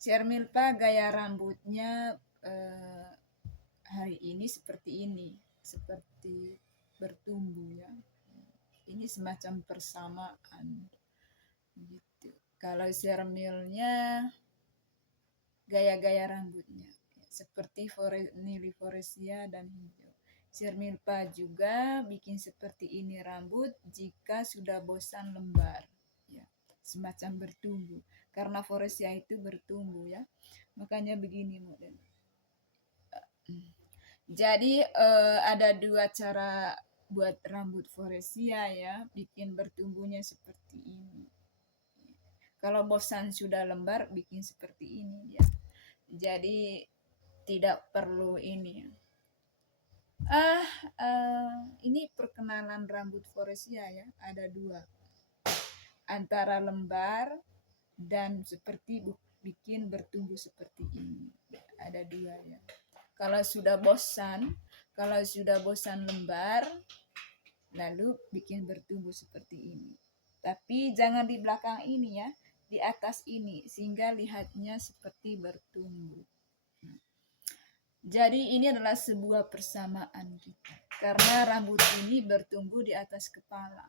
Shermilpa gaya rambutnya eh, hari ini seperti ini, seperti bertumbuh ya. Ini semacam persamaan gitu. Kalau Shermilnya gaya-gaya rambutnya seperti niliforesia dan hijau. Shermilpa juga bikin seperti ini rambut jika sudah bosan lembar ya, semacam bertumbuh karena foresia itu bertumbuh ya, makanya begini model. Jadi ada dua cara buat rambut foresia ya, bikin bertumbuhnya seperti ini. Kalau bosan sudah lembar bikin seperti ini ya. Jadi tidak perlu ini. Ini perkenalan rambut foresia ya, ada dua. Antara lembar dan seperti bikin bertumbuh seperti ini. Ada dua ya. Kalau sudah bosan lembar, lalu bikin bertumbuh seperti ini. Tapi jangan di belakang ini ya, di atas ini, sehingga lihatnya seperti bertumbuh. Jadi ini adalah sebuah persamaan kita, karena rambut ini bertumbuh di atas kepala.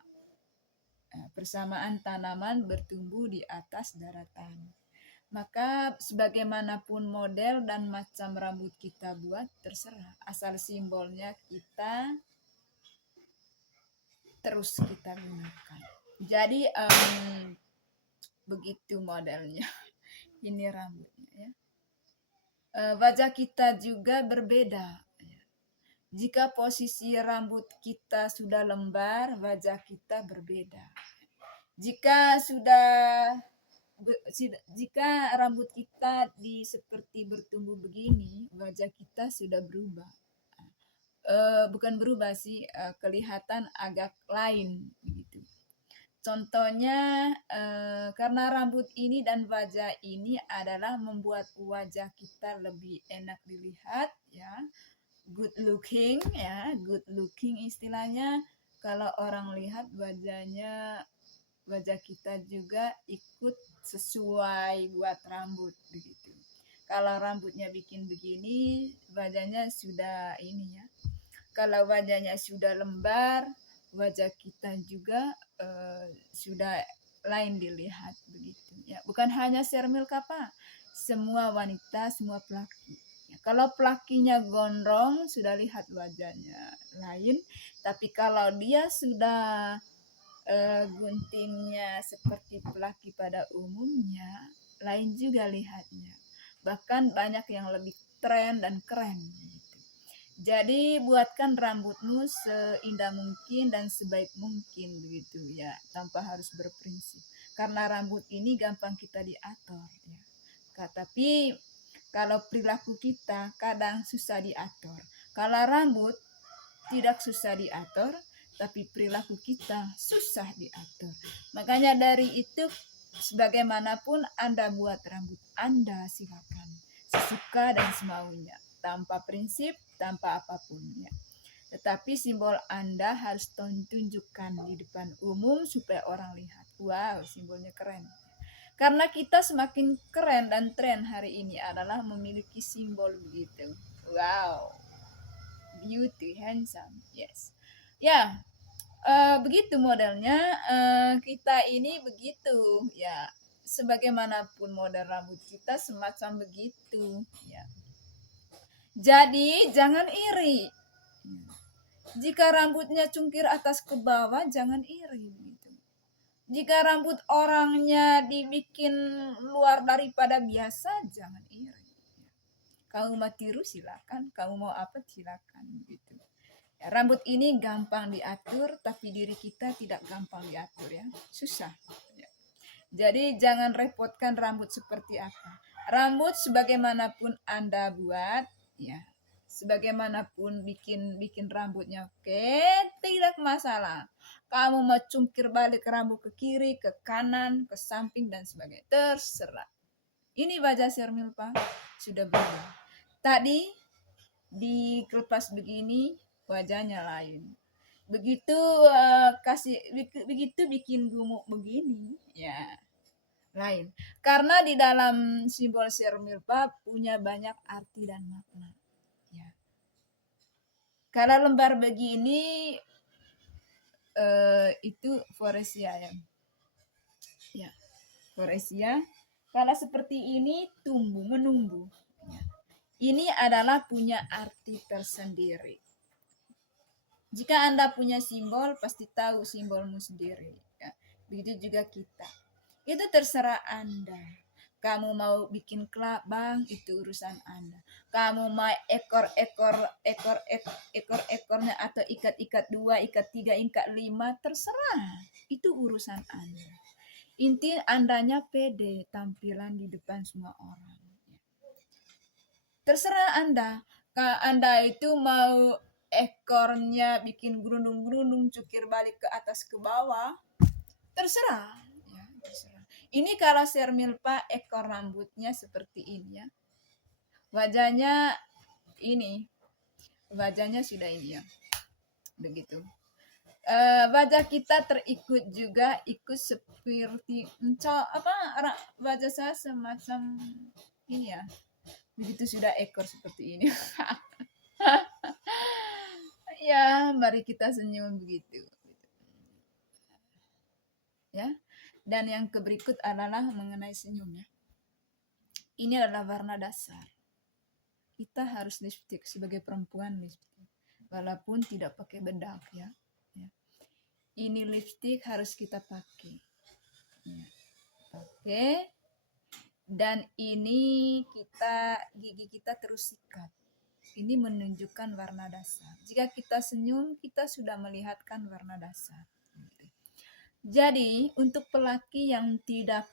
Persamaan tanaman bertumbuh di atas daratan. Maka sebagaimanapun model dan macam rambut kita buat, terserah. Asal simbolnya kita terus kita gunakan. Jadi begitu modelnya. Ini rambutnya ya. Wajah kita juga berbeda. Jika posisi rambut kita sudah lembar, wajah kita berbeda. Jika rambut kita seperti bertumbuh begini, wajah kita sudah berubah. Bukan berubah sih, kelihatan agak lain begitu. Contohnya karena rambut ini dan wajah ini adalah membuat wajah kita lebih enak dilihat ya, good looking ya, good looking istilahnya. Kalau orang lihat wajah kita juga ikut sesuai buat rambut begitu. Kalau rambutnya bikin begini, wajahnya sudah ini ya. Kalau wajahnya sudah lembar, wajah kita juga sudah lain dilihat begitu ya. Bukan hanya Shermilka Pak, semua wanita, semua pelaki. Ya, kalau pelakinya gondrong, sudah lihat wajahnya lain. Tapi kalau dia sudah guntingnya seperti pelaki pada umumnya, lain juga lihatnya. Bahkan banyak yang lebih tren dan keren. Jadi buatkan rambutmu seindah mungkin dan sebaik mungkin begitu ya, tanpa harus berprinsip. Karena rambut ini gampang kita diatur ya. Tapi kalau perilaku kita kadang susah diatur. Kalau rambut tidak susah diatur, tapi perilaku kita susah diatur. Makanya dari itu, sebagaimanapun Anda buat rambut Anda, silakan. Sesuka dan semaunya, tanpa prinsip, tanpa apapun ya. Tetapi simbol Anda harus tunjukkan di depan umum supaya orang lihat. Wow, simbolnya keren. Karena kita semakin keren dan tren hari ini adalah memiliki simbol begitu. Wow, beauty, handsome, yes. Ya, begitu modelnya. Kita ini begitu ya. Sebagaimanapun model rambut kita semacam begitu ya. Jadi jangan iri. Jika rambutnya cungkir atas ke bawah, jangan iri gitu. Jika rambut orangnya dibikin luar daripada biasa, jangan iri. Kamu mau tiru silakan, kamu mau apa silakan gitu. Ya, rambut ini gampang diatur, tapi diri kita tidak gampang diatur ya, susah. Ya. Jadi jangan repotkan rambut seperti apa. Rambut sebagaimanapun Anda buat, ya, sebagaimanapun bikin rambutnya oke, tidak masalah. Kamu mau cungkir balik rambut ke kiri, ke kanan, ke samping dan sebagainya, terserah. Ini wajah Shermilpa sudah berubah. Tadi dikelepas begini, wajahnya lain. Begitu begitu bikin gumuk begini, ya lain. Karena di dalam simbol sermilpa punya banyak arti dan makna. Ya. Kalau lembar begini itu foresia ya. Ya, foresia. Kalau seperti ini tumbuh, menumbuh. Ya. Ini adalah punya arti tersendiri. Jika Anda punya simbol, pasti tahu simbolmu sendiri. Ya. Begitu juga kita. Itu terserah Anda. Kamu mau bikin kelabang, itu urusan Anda. Kamu mau ekor-ekornya atau ikat-ikat 2, ikat 3, ikat 5, terserah. Itu urusan Anda. Inti Andanya pede tampilan di depan semua orang. Terserah Anda. Kalau Anda itu mau ekornya bikin gerundung-gerundung, cukir balik ke atas ke bawah, terserah. Ya, terserah. Ini kalau sermilpa ekor rambutnya seperti ini ya. Wajahnya ini. Wajahnya sudah ini ya. Begitu. Wajah kita terikut juga ikut seperti wajah saya semacam ini ya. Begitu sudah ekor seperti ini. Ya, mari kita senyum begitu. Ya. Dan yang berikut adalah mengenai senyumnya. Ini adalah warna dasar. Kita harus lipstik sebagai perempuan lipstik. Walaupun tidak pakai bedak ya. Ya. Ini lipstik harus kita pakai. Ya. Pakai. Dan ini gigi kita terus sikat. Ini menunjukkan warna dasar. Jika kita senyum, kita sudah melihatkan warna dasar. Jadi untuk pelaki yang tidak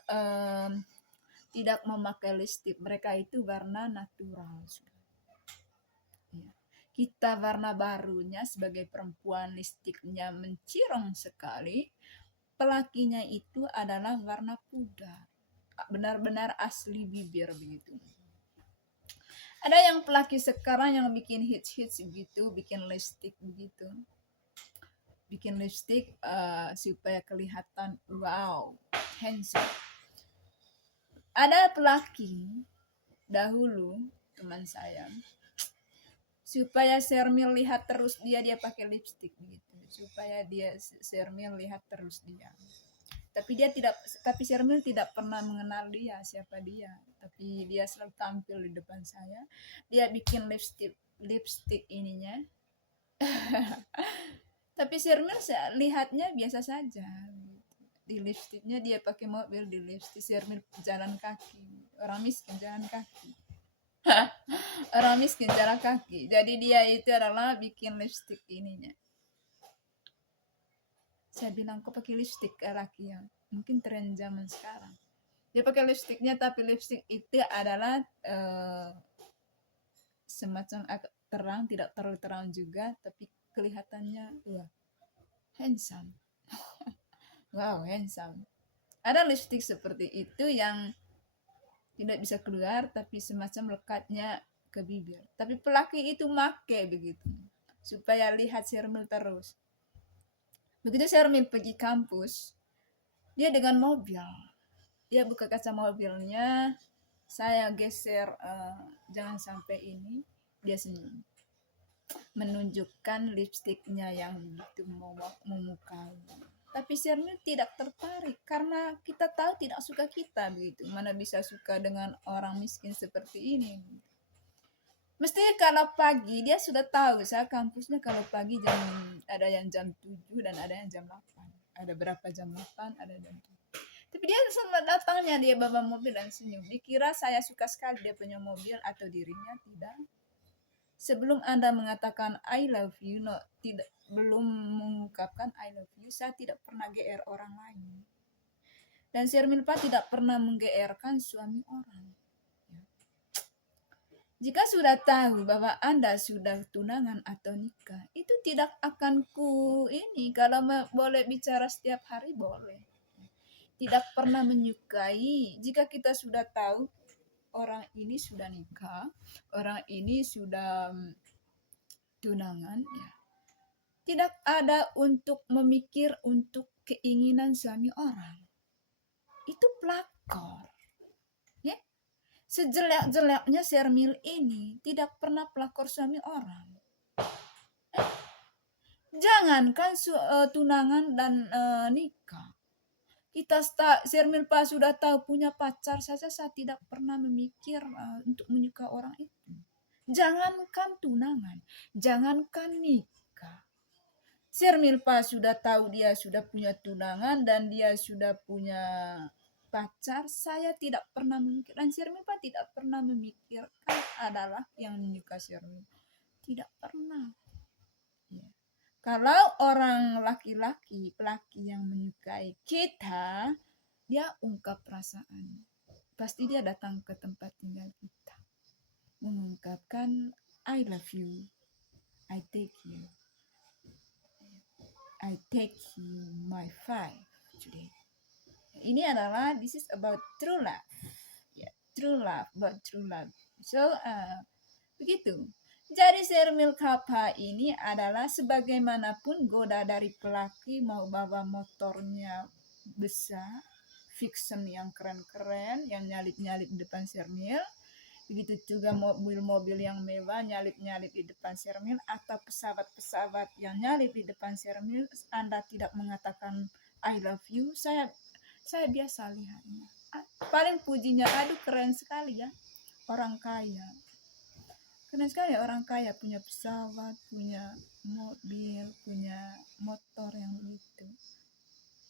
memakai lipstik, mereka itu warna natural. Ya. Kita warna barunya sebagai perempuan lipstiknya mencirong sekali. Pelakinya itu adalah warna pudar, benar-benar asli bibir begitu. Ada yang pelaki sekarang yang bikin hits begitu, bikin lipstik begitu. Bikin lipstik supaya kelihatan wow, handsome. Ada pelaki dahulu teman saya, supaya Sermil lihat terus dia pakai lipstik begitu, supaya dia Sermil lihat terus dia. Tapi Sermil tidak pernah mengenal dia siapa dia, tapi dia selalu tampil di depan saya. Dia bikin lipstik ininya. Tapi Sermil lihatnya biasa saja. Di lipstiknya dia pakai mobil, di lipstik Sermil jalan kaki. Orang miskin jalan kaki. Orang miskin jalan kaki. Jadi dia itu adalah bikin lipstik ininya. Saya bilang, kok pakai lipstik laki ya? Mungkin tren zaman sekarang. Dia pakai lipstiknya, tapi lipstik itu adalah semacam terang, tidak terlalu terang juga, tapi kelihatannya wah, handsome. Wow, handsome. Ada lipstik seperti itu yang tidak bisa keluar, tapi semacam lekatnya ke bibir. Tapi pelaki itu make begitu, supaya lihat Sermil terus. Begitu Sermil pergi kampus, dia dengan mobil. Dia buka kaca mobilnya, saya geser jangan sampai ini, dia senyum. Menunjukkan lipstiknya yang begitu memukau. Tapi Sermil tidak tertarik karena kita tahu tidak suka kita begitu. Mana bisa suka dengan orang miskin seperti ini. Mesti kalau pagi dia sudah tahu, saya kampusnya kalau pagi ada yang jam 7 dan ada yang jam 8. Ada berapa jam 8, ada jam 7. Tapi dia sempat datangnya, dia bawa mobil dan senyum. Dikira saya suka sekali dia punya mobil atau dirinya, tidak. Sebelum Anda mengatakan I love you, belum mengungkapkan I love you, saya tidak pernah GR orang lain. Dan Sermilpa tidak pernah mengGR-kan suami orang. Jika sudah tahu bahwa Anda sudah tunangan atau nikah, itu tidak akan kalau boleh bicara setiap hari boleh. Tidak pernah menyukai. Jika kita sudah tahu orang ini sudah nikah, orang ini sudah tunangan, ya. Tidak ada untuk memikir untuk keinginan suami orang. Itu pelakor. Ya, sejelek-jeleknya Shermil ini tidak pernah pelakor suami orang. Jangankan tunangan dan nikah. Shermil Pak sudah tahu punya pacar saja, saya tidak pernah memikir untuk menyukai orang itu. Jangankan tunangan, jangankan nikah. Shermil Pak sudah tahu dia sudah punya tunangan dan dia sudah punya pacar, saya tidak pernah memikir, dan Shermil Pak tidak pernah memikirkan adalah yang menyukai Shermil. Tidak pernah. Ya. Kalau orang laki-laki, pelaki yang menyukai kita, dia ungkap perasaan. Pasti dia datang ke tempat tinggal kita, mengungkapkan I love you, I take you, I take you my five today. Ini adalah this is about true love. Yeah, true love, about true love. So begitu. Jadi Shermil Kappa ini adalah sebagaimanapun goda dari pelaki, mau bawa motornya besar, fiction yang keren-keren, yang nyalip-nyalip di depan Shermil. Begitu juga mobil-mobil yang mewah nyalip-nyalip di depan Shermil, atau pesawat-pesawat yang nyalip di depan Shermil. Anda tidak mengatakan I love you, saya biasa lihatnya. Paling pujinya, aduh keren sekali ya orang kaya. Keren sekali orang kaya, punya pesawat, punya mobil, punya motor yang begitu.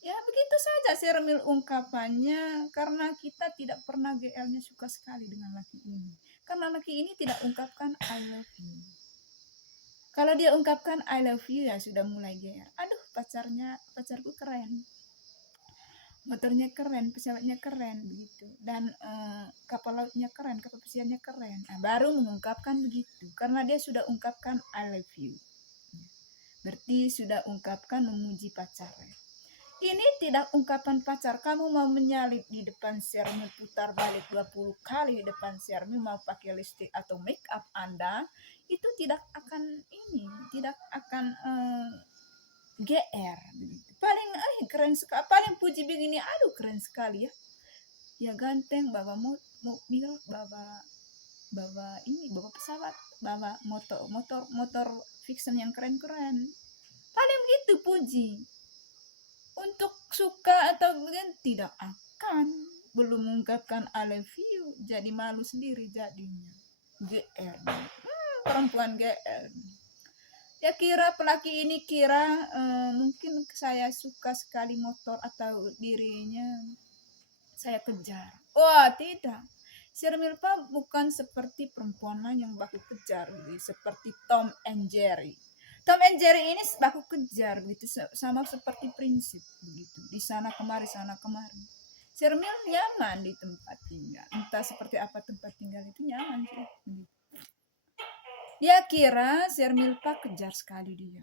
Ya begitu saja Shermil ungkapannya, karena kita tidak pernah GL-nya suka sekali dengan laki ini. Karena laki ini tidak ungkapkan I love you. Kalau dia ungkapkan I love you, ya sudah mulai GR. Aduh pacarku keren. Motornya keren, pesawatnya keren begitu, dan kapal lautnya keren, kapal pesiarnya keren. Nah, baru mengungkapkan begitu, karena dia sudah ungkapkan I love you. Berarti sudah ungkapkan memuji pacarnya. Ini tidak ungkapan pacar. Kamu mau menyalip di depan Shermil, putar balik 20 kali di depan Shermil, mau pakai lipstick atau make up Anda, itu tidak akan tidak akan GR begitu. Paling keren sekali, paling puji begini, aduh keren sekali ya. Ya ganteng, bawa mobil, bawa pesawat, bawa motor fiction yang keren-keren. Paling begitu puji. Untuk suka atau begini tidak akan, belum mengungkapkan I love you, jadi malu sendiri jadinya. GR. Perempuan GR. Ya kira pelaki ini mungkin saya suka sekali motor atau dirinya saya kejar. Wah tidak. Shermil Pak bukan seperti perempuan lain yang baku kejar gitu, seperti Tom and Jerry. Tom and Jerry ini baku kejar gitu, sama seperti prinsip begitu. Di sana kemari, sana kemari. Shermil nyaman di tempat tinggal. Entah seperti apa tempat tinggal itu, nyaman sih. Gitu. Dia kira Shermil Pak kejar sekali dia.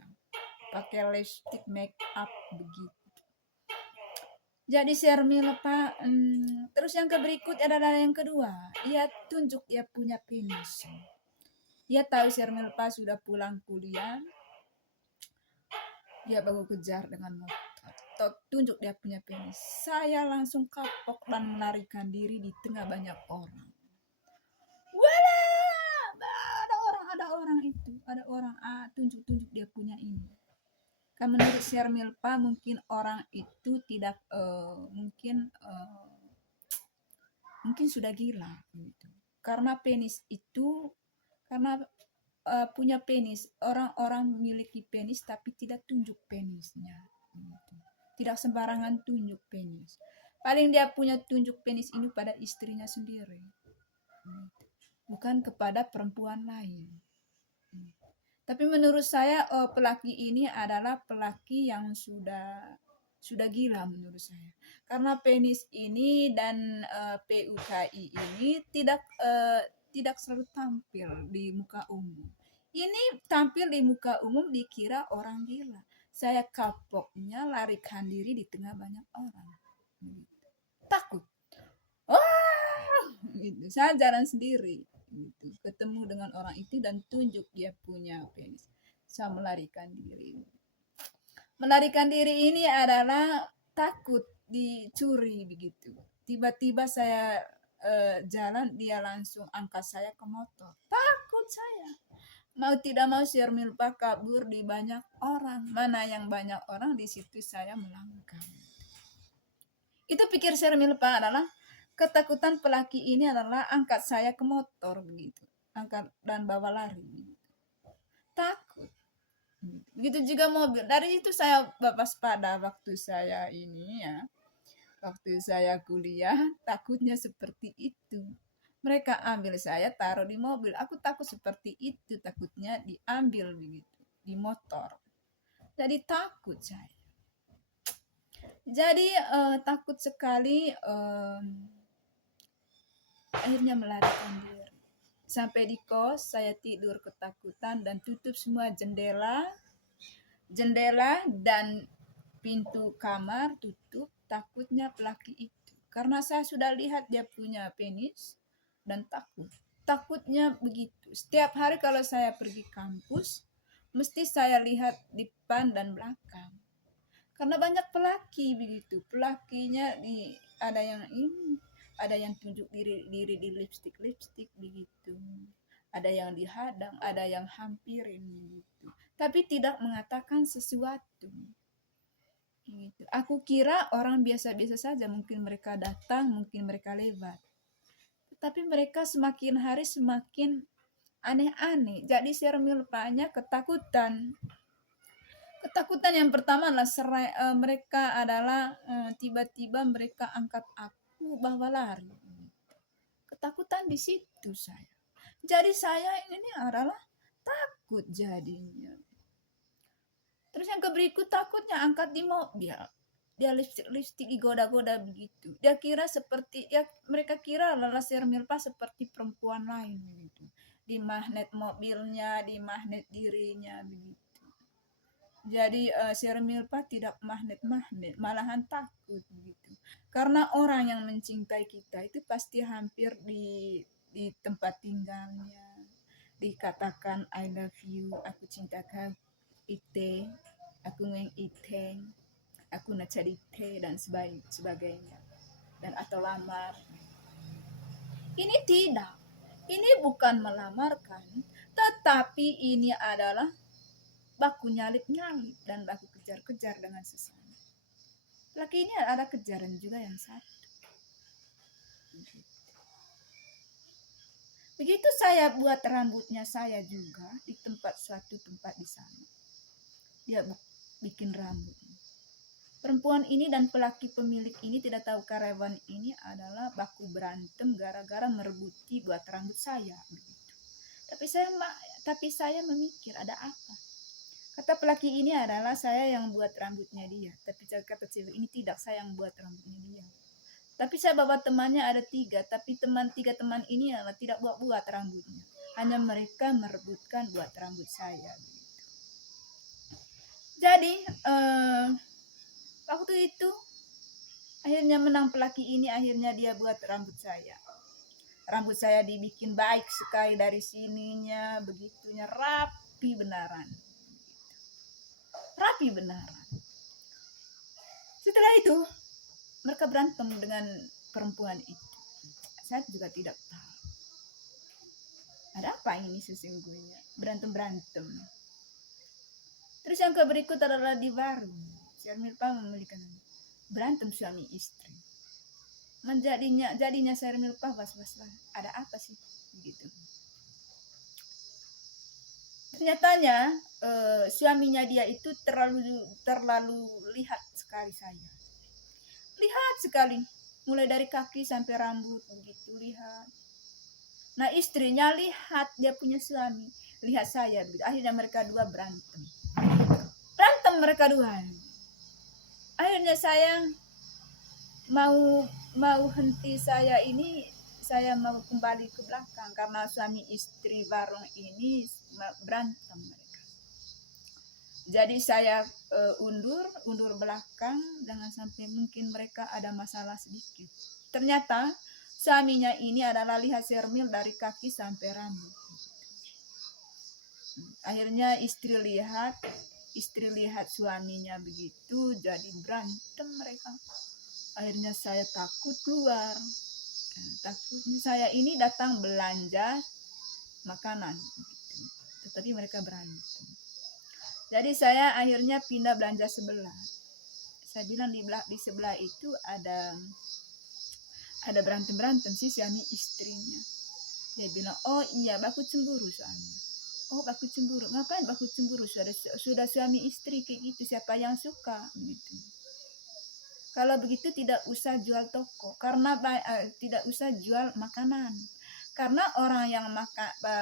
Pakai lipstick, make up begitu. Jadi Shermil Pak, terus yang berikut adalah yang kedua. Ia tunjuk dia punya penis. Dia tahu Shermil Pak sudah pulang kuliah. Dia baru kejar dengan motor. Tunjuk dia punya penis. Saya langsung kapok dan melarikan diri di tengah banyak orang. Ada orang tunjuk dia punya ini. Kan menurut Shermil Pak mungkin orang itu tidak mungkin sudah gila gitu. Karena penis itu, karena punya penis, orang-orang memiliki penis tapi tidak tunjuk penisnya gitu. Tidak sembarangan tunjuk penis. Paling dia punya tunjuk penis ini pada istrinya sendiri gitu. Bukan kepada perempuan lain. Tapi menurut saya pelaki ini adalah pelaki yang sudah gila menurut saya. Karena penis ini dan PUKI ini tidak selalu tampil di muka umum. Ini tampil di muka umum dikira orang gila. Saya kapoknya larikan diri di tengah banyak orang. Takut. Gitu. Saya jalan sendiri. Gitu. Ketemu dengan orang itu dan tunjuk dia punya penis. Saya melarikan diri. Melarikan diri ini adalah takut dicuri begitu. Tiba-tiba saya jalan, dia langsung angkat saya ke motor. Takut saya. Mau tidak mau si Milpa kabur di banyak orang. Mana yang banyak orang, di situ saya melangkah. Itu pikir si Milpa adalah ketakutan pelaki ini adalah angkat saya ke motor begitu. Angkat dan bawa lari. Takut. Begitu juga mobil. Dari itu saya waspada waktu saya ini ya. Waktu saya kuliah, takutnya seperti itu. Mereka ambil saya, taruh di mobil. Aku takut seperti itu, takutnya diambil begitu, di motor. Jadi takut saya. Jadi takut sekali, akhirnya melarikan diri. Sampai di kos, saya tidur ketakutan dan tutup semua jendela dan pintu kamar tutup. Takutnya pelaki itu, karena saya sudah lihat dia punya penis dan takutnya begitu. Setiap hari kalau saya pergi kampus, mesti saya lihat depan dan belakang, karena banyak pelaki begitu. Pelakinya ada yang tunjuk diri di lipstik begitu, ada yang dihadang, ada yang hampirin begitu, tapi tidak mengatakan sesuatu. Gitu. Aku kira orang biasa-biasa saja, mungkin mereka datang, mungkin mereka lewat. Tapi mereka semakin hari semakin aneh-aneh. Jadi si Milpanya ketakutan. Ketakutan yang pertama adalah mereka adalah tiba-tiba mereka angkat aku bawa lari. Ketakutan di situ saya. Jadi saya ini adalah takut jadinya. Terus yang berikut takutnya angkat di mobil. Dia lipstick digoda-goda begitu. Dia kira seperti, ya mereka kira adalah si Milpa seperti perempuan lain begitu. Di magnet mobilnya, di magnet dirinya begitu. Jadi si Milpa tidak magnet, malahan takut begitu. Karena orang yang mencintai kita itu pasti hampir di tempat tinggalnya dikatakan I love you, aku cinta kau, ite, aku ngeng iteng, aku nacarite, dan sebagainya, dan atau lamar. Ini tidak, ini bukan melamarkan, tetapi ini adalah baku nyalip-nyalip dan baku kejar-kejar dengan sesama. Laki ini ada kejaran juga yang satu. Begitu saya buat rambutnya saya juga di suatu tempat di sana. Dia bikin rambut. Perempuan ini dan pelaki pemilik ini tidak tahu karyawan ini adalah baku berantem gara-gara merebuti buat rambut saya begitu. Tapi saya memikir ada apa. Kata pelaki ini adalah saya yang buat rambutnya dia. Tapi kata cewek ini tidak, saya yang buat rambutnya dia. Tapi saya bawa temannya ada 3, tapi 3 teman ini adalah tidak buat rambutnya. Hanya mereka merebutkan buat rambut saya. Jadi waktu itu akhirnya menang pelaki ini, akhirnya dia buat rambut saya. Rambut saya dibikin baik sekali dari sininya, begitunya rapi benaran. Rapi benaran. Setelah itu mereka berantem dengan perempuan itu. Saya juga tidak tahu. Ada apa ini sesungguhnya? Berantem. Terus yang berikut adalah di Warung. Si Milpa memiliki berantem suami istri. Jadinya si Milpa was-was lah. Ada apa sih? Begitu. Ternyatanya suaminya dia itu terlalu lihat sekali saya. Lihat sekali, mulai dari kaki sampai rambut begitu lihat. Nah istrinya lihat dia punya suami, lihat saya begitu. Akhirnya mereka dua berantem mereka dua. Akhirnya saya mau henti, saya mau kembali ke belakang karena suami istri Warung ini berantem mereka. Jadi saya undur belakang, jangan sampai mungkin mereka ada masalah sedikit. Ternyata suaminya ini adalah lihat Sermil dari kaki sampai rambut. Akhirnya istri lihat suaminya begitu, jadi berantem mereka. Akhirnya saya takut keluar. Takutnya saya ini datang belanja makanan, tetapi mereka berantem. Jadi saya akhirnya pindah belanja sebelah. Saya bilang di sebelah itu ada berantem sih suami istrinya. Dia bilang, oh iya, baku cemburu soalnya. Oh, baku cemburu. Ngapain baku cemburu? Sudah suami istri kayak gitu, siapa yang suka gitu. Kalau begitu tidak usah jual toko, karena tidak usah jual makanan. Karena orang yang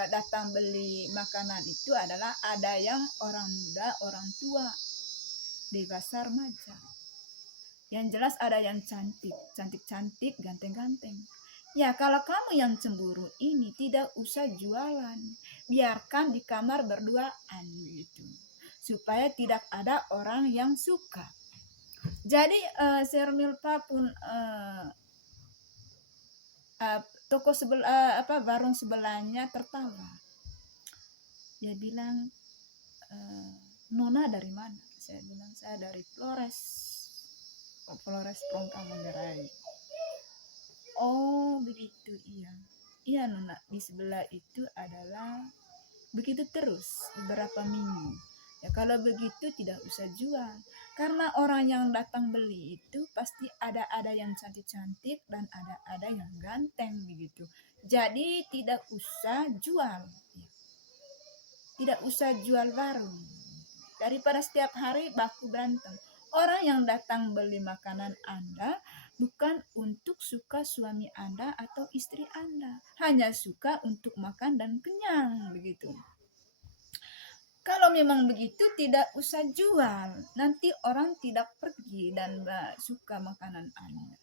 datang beli makanan itu adalah ada yang orang muda, orang tua, dewasa, remaja. Yang jelas ada yang cantik-cantik, ganteng-ganteng. Ya, kalau kamu yang cemburu ini tidak usah jualan. Biarkan di kamar berduaan gitu. Supaya tidak ada orang yang suka. Jadi Sermilpa pun toko warung sebelahnya tertawa. Dia bilang, Nona dari mana? Saya bilang, saya dari Flores Manggarai. Oh begitu, iya Nona, di sebelah itu adalah begitu terus beberapa minggu. Ya kalau begitu tidak usah jual, karena orang yang datang beli itu pasti ada yang cantik-cantik dan ada yang ganteng begitu. Jadi tidak usah jual, tidak usah jual warung, daripada setiap hari baku berantem. Orang yang datang beli makanan Anda bukan untuk suka suami Anda atau istri Anda, hanya suka untuk makan dan kenyang begitu. Kalau memang begitu tidak usah jual, nanti orang tidak pergi dan suka makanan Anda.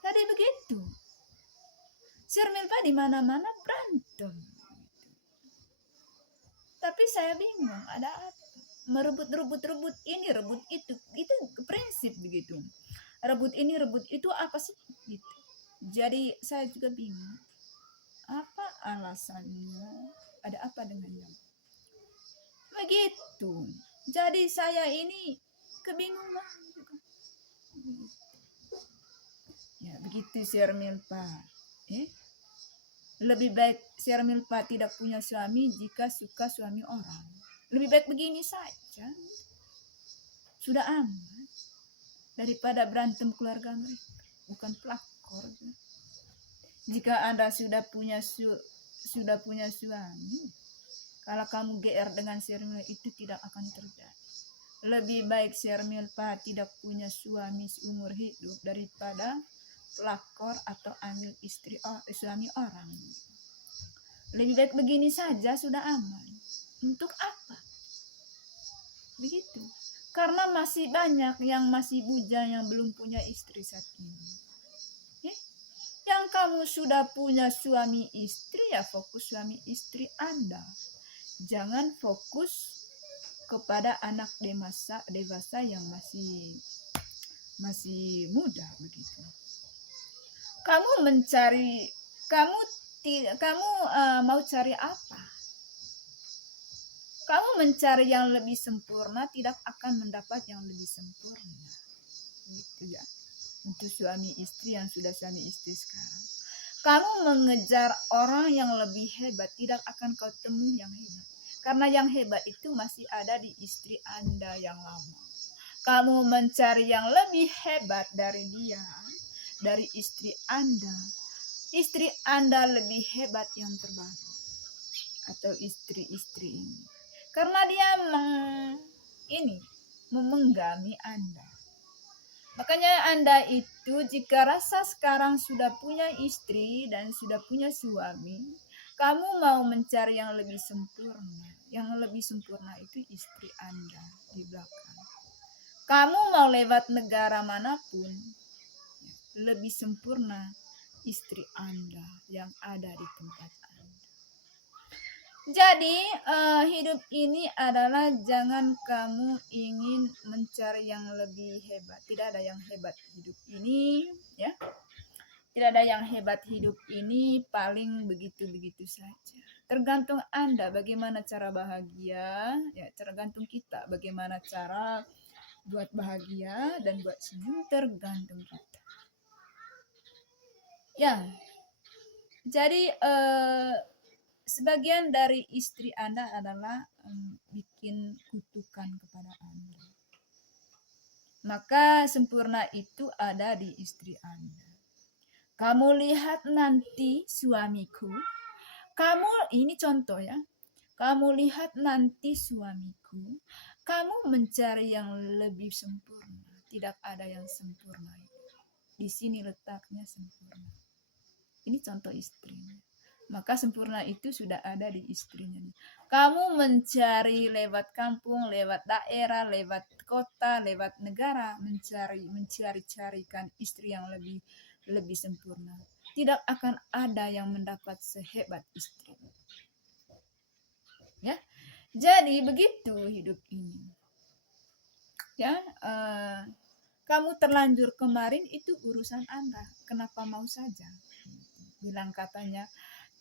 Tadi begitu. Sermilpa di mana-mana berantem. Tapi saya bingung, ada apa? Merebut ini, rebut itu prinsip begitu. Rebut ini, rebut itu apa sih? Gitu. Jadi saya juga bingung. Apa alasannya? Ada apa dengannya? Begitu. Jadi saya ini kebingungan. Ya begitu Sermilpa. Lebih baik Sermilpa tidak punya suami jika suka suami orang. Lebih baik begini saja. Sudah aman. Daripada berantem keluarga mereka. Bukan pelakor. Jika Anda sudah punya suami, kalau kamu GR dengan Sermilpa itu tidak akan terjadi. Lebih baik Sermilpa tidak punya suami seumur hidup daripada pelakor atau ambil suami orang. Lebih baik begini saja sudah aman. Untuk apa? Begitu. Karena masih banyak yang masih bujang yang belum punya istri saat ini. Yang kamu sudah punya suami istri, ya fokus suami istri Anda. Jangan fokus kepada anak dewasa yang masih muda begitu. Kamu mau cari apa? Kamu mencari yang lebih sempurna, tidak akan mendapat yang lebih sempurna. Gitu ya. Untuk suami istri yang sudah suami istri sekarang. Kamu mengejar orang yang lebih hebat, tidak akan kau temui yang hebat. Karena yang hebat itu masih ada di istri Anda yang lama. Kamu mencari yang lebih hebat dari dia, dari istri Anda. Istri Anda lebih hebat yang terbaru. Atau istri-istri ini. Karena dia memenggami Anda. Makanya Anda itu jika rasa sekarang sudah punya istri dan sudah punya suami, kamu mau mencari yang lebih sempurna. Yang lebih sempurna itu istri Anda di belakang. Kamu mau lewat negara manapun, lebih sempurna istri Anda yang ada di tempat Anda. Jadi hidup ini adalah jangan kamu ingin mencari yang lebih hebat. Tidak ada yang hebat hidup ini, ya. Tidak ada yang hebat hidup ini, paling begitu-begitu saja. Tergantung Anda bagaimana cara bahagia, ya tergantung kita bagaimana cara buat bahagia dan buat senyum tergantung kita. Ya, jadi sebagian dari istri Anda adalah bikin kutukan kepada Anda. Maka sempurna itu ada di istri Anda. Kamu lihat nanti suamiku, ini contoh ya. Kamu lihat nanti suamiku, kamu mencari yang lebih sempurna. Tidak ada yang sempurna. Di sini letaknya sempurna. Ini contoh istrinya. Maka sempurna itu sudah ada di istrinya. Kamu mencari lewat kampung, lewat daerah, lewat kota, lewat negara, mencari-carikan istri yang lebih sempurna. Tidak akan ada yang mendapat sehebat istri. Ya, jadi begitu hidup ini. Ya, kamu terlanjur kemarin itu urusan Anda. Kenapa mau saja? Bilang katanya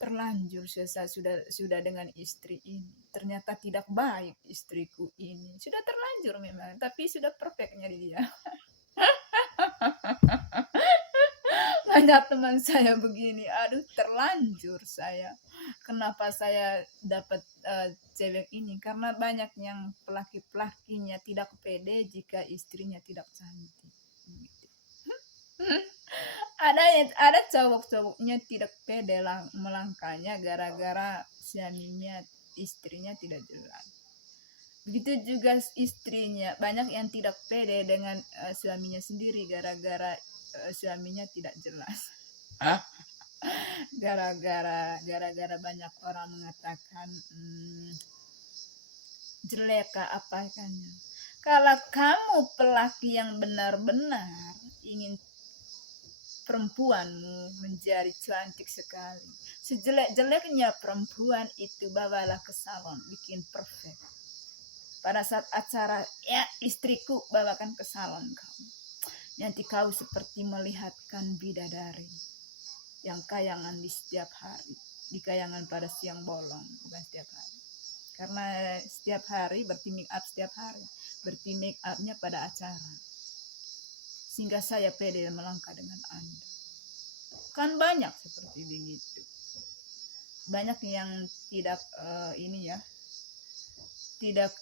terlanjur sudah dengan istri ini. Ternyata tidak baik istriku ini. Sudah terlanjur memang, tapi sudah perfectnya dia. Banyak teman saya begini, aduh terlanjur saya. Kenapa saya dapat cewek ini? Karena banyak yang pelaki-pelakinya tidak pede jika istrinya tidak cantik. Ada cowok-cowoknya tidak pede melangkahnya gara-gara suaminya, istrinya tidak jelas. Begitu juga istrinya, banyak yang tidak pede dengan suaminya sendiri gara-gara suaminya tidak jelas. Gara-gara banyak orang mengatakan jelek apa kan. Kalau kamu pelaki yang benar-benar ingin perempuanmu menjadi cantik sekali, sejelek-jeleknya perempuan itu bawalah ke salon, bikin perfect. Pada saat acara, ya istriku bawakan ke salon kamu. Nanti kau seperti melihatkan bidadari yang kayangan di setiap hari, di kayangan pada siang bolong, bukan setiap hari. Karena setiap hari berarti make up setiap hari, berarti make upnya pada acara. Sehingga saya pede melangkah dengan Anda. Kan banyak seperti begitu. Banyak yang tidak tidak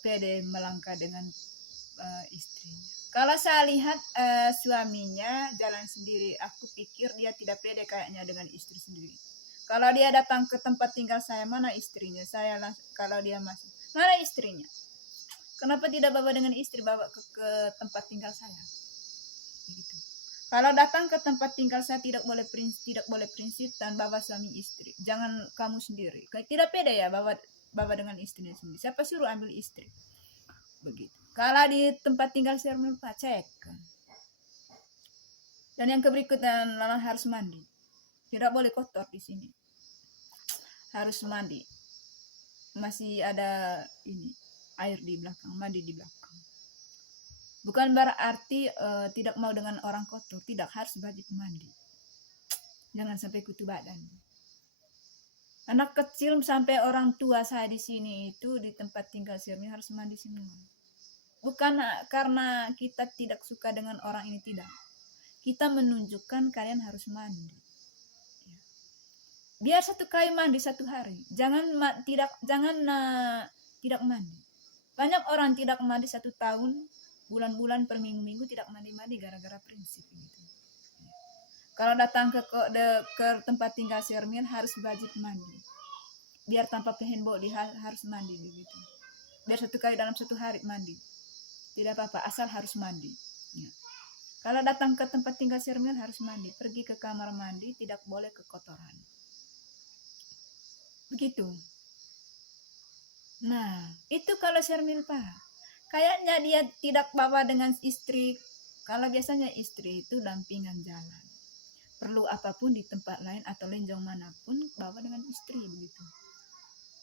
pede melangkah dengan istrinya. Kalau saya lihat suaminya jalan sendiri, aku pikir dia tidak pede kayaknya dengan istri sendiri. Kalau dia datang ke tempat tinggal saya, mana istrinya? Kalau dia masuk, mana istrinya? Kenapa tidak bawa dengan istri, bawa ke tempat tinggal saya? Begitu. Kalau datang ke tempat tinggal saya tidak boleh prinsip dan bawa suami istri. Jangan kamu sendiri. Tidak pede ya bawa dengan istrinya sendiri. Siapa suruh ambil istri? Begitu. Kalau di tempat tinggal saya cek. Dan yang berikutnya harus mandi. Tidak boleh kotor di sini. Harus mandi. Masih ada air di belakang, mandi di belakang. Bukan berarti tidak mau dengan orang kotor, tidak, harus wajib mandi. Jangan sampai kutu badan. Anak kecil sampai orang tua saya di sini itu di tempat tinggal Sirmi harus mandi semua. Bukan karena kita tidak suka dengan orang ini, tidak. Kita menunjukkan kalian harus mandi. Biar satu kali mandi satu hari. Jangan tidak mandi. Banyak orang tidak mandi 1 tahun, bulan-bulan per minggu-minggu tidak mandi-mandi gara-gara prinsip gitu. Kalau datang ke tempat tinggal Sirmin harus wajib mandi. Biar tanpa pengen body harus mandi begitu. Biar 1 kali dalam 1 hari mandi. Tidak apa-apa, asal harus mandi. Ya. Kalau datang ke tempat tinggal Sirmin harus mandi. Pergi ke kamar mandi, tidak boleh kekotoran. Begitu. Nah, itu kalau Sirmin Pak. Kayaknya dia tidak bawa dengan istri. Kalau biasanya istri itu dampingan jalan. Perlu apapun di tempat lain atau lenjong manapun, bawa dengan istri begitu.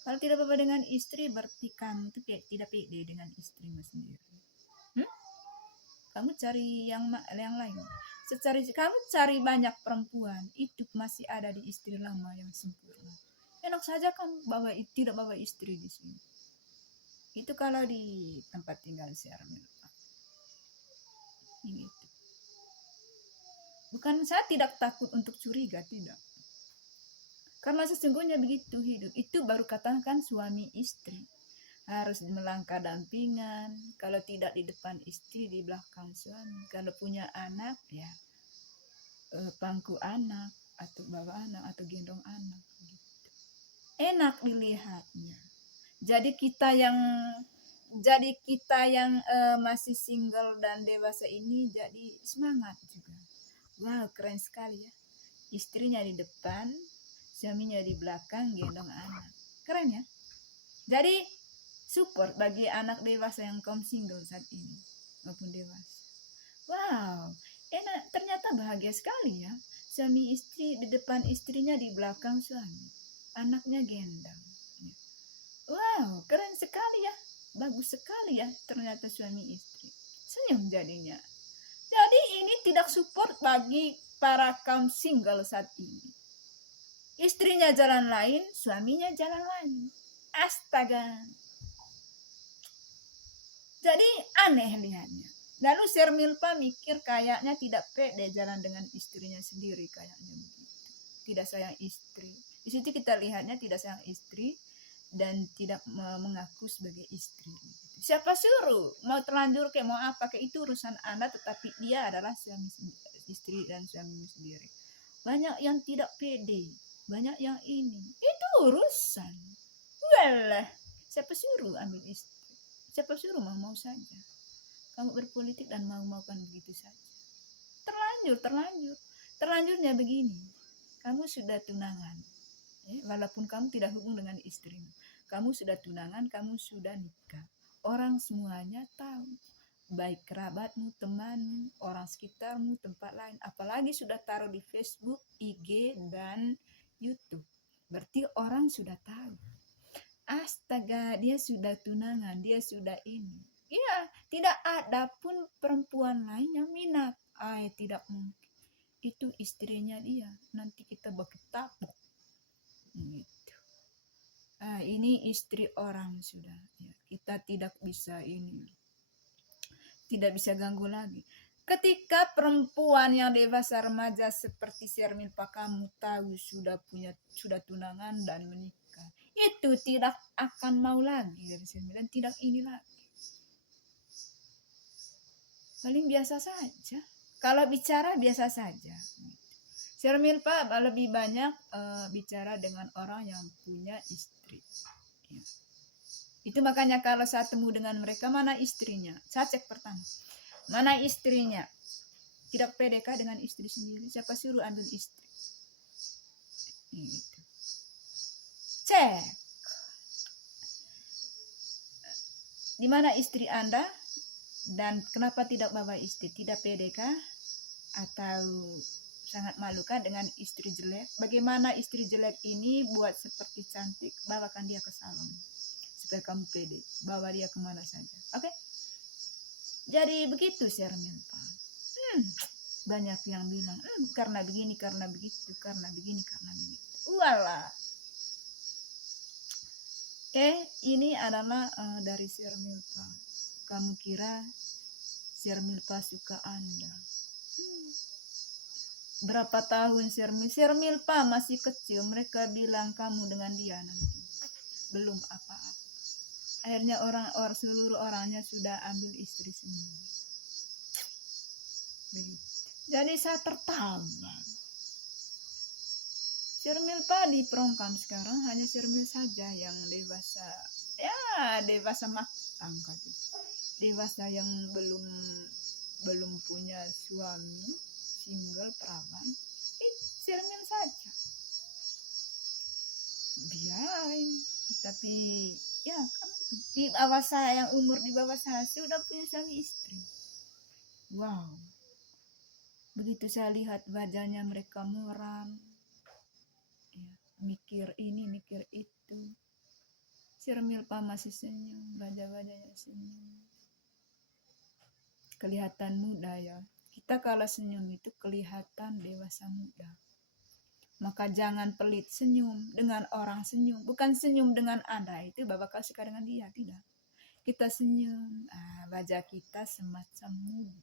Kalau tidak bawa dengan istri, berarti kamu itu tidak pede dengan istrimu sendiri. Kamu cari yang lain. Kamu cari banyak perempuan, itu masih ada di istri lama yang sempurna. Enak saja kamu tidak bawa istri di sini. Itu kalau di tempat tinggal Sirmin. Gitu. Bukan saya tidak takut untuk curiga, tidak. Karena sesungguhnya begitu hidup. Itu baru katakan suami istri. Harus melangkah dampingan. Kalau tidak di depan istri, di belakang suami. Kalau punya anak, ya pangku anak, atau bawa anak, atau gendong anak. Gitu. Enak dilihatnya. Jadi kita yang masih single dan dewasa ini jadi semangat juga. Wow, keren sekali ya. Istrinya di depan, suaminya di belakang gendong anak. Keren ya. Jadi support bagi anak dewasa yang kaum single saat ini maupun dewasa. Wow, enak, ternyata bahagia sekali ya. Suami istri di depan istrinya, di belakang suami. Anaknya gendong. Wow, keren sekali ya. Bagus sekali ya ternyata suami istri. Senyum jadinya. Jadi ini tidak support bagi para kaum single saat ini. Istrinya jalan lain, suaminya jalan lain. Astaga. Jadi aneh lihatnya. Lalu Shermilpa mikir kayaknya tidak pede jalan dengan istrinya sendiri kayaknya begitu. Tidak sayang istri. Di situ kita lihatnya tidak sayang istri dan tidak mengaku sebagai istri. Siapa suruh mau terlanjur kayak mau apa kayak itu urusan Anda, tetapi dia adalah suami istri dan suamimu sendiri. Banyak yang tidak pede, banyak yang ini. Itu urusan. Well, siapa suruh ambil istri? Siapa suruh mau saja? Kamu berpolitik dan mau-maukan begitu saja. Terlanjur. Terlanjurnya begini. Kamu sudah tunangan. Walaupun kamu tidak hubung dengan istrimu. Kamu sudah tunangan, kamu sudah nikah. Orang semuanya tahu, baik kerabatmu, temanmu, orang sekitarmu, tempat lain, apalagi sudah taruh di Facebook, IG, dan YouTube. Berarti orang sudah tahu. Astaga, dia sudah tunangan, dia sudah ini. Iya, tidak ada pun perempuan lain yang minat. Tidak mungkin. Itu istrinya dia. Nanti kita bakal tapuk. Gitu. Ini istri orang sudah ya, kita tidak bisa ganggu lagi. Ketika perempuan yang dewasa remaja seperti Shermilpa kamu tahu sudah tunangan dan menikah, itu tidak akan mau lagi dari Shermilpa dan tidak ini lagi. Paling biasa saja. Kalau bicara biasa saja. Shermilpa lebih banyak bicara dengan orang yang punya istri. Ya. Itu makanya kalau saya temu dengan mereka, mana istrinya? Saya cek pertama. Mana istrinya? Tidak pedekah dengan istri sendiri? Siapa suruh ambil istri? Gitu. Cek. Di mana istri Anda? Dan kenapa tidak bawa istri? Tidak pedekah? Atau sangat malukan dengan istri jelek? Bagaimana istri jelek ini buat seperti cantik, bawakan dia ke salon supaya kamu pede, bawa dia kemana saja. Oke? Jadi begitu Shermilpa. Banyak yang bilang karena begini, karena begitu, karena begini, karena begitu. Walah. Ini adalah dari Shermilpa. Kamu kira Shermilpa suka Anda? Berapa tahun Shermilpa masih kecil, mereka bilang kamu dengan dia nanti belum apa-apa. Akhirnya seluruh orangnya sudah ambil istri semua. Begitu. Jadi saya tertawa. Shermilpa diperongkam sekarang hanya Shermil saja yang dewasa. Ya, dewasa matang gitu. Dewasa yang belum punya suami, single, perawan. Shermil saja. Biarin. Tapi ya kan di bawah saya, yang umur di bawah saya sudah punya suami istri. Wow. Begitu saya lihat wajahnya mereka muram, ya, mikir ini, mikir itu. Shermilpa masih senyum, wajah-wajahnya senyum. Kelihatan muda ya. Kita kalau senyum itu kelihatan dewasa muda. Maka jangan pelit senyum dengan orang senyum. Bukan senyum dengan Anda, itu Bapak suka dengan dia, tidak. kita senyum, wajah kita semacam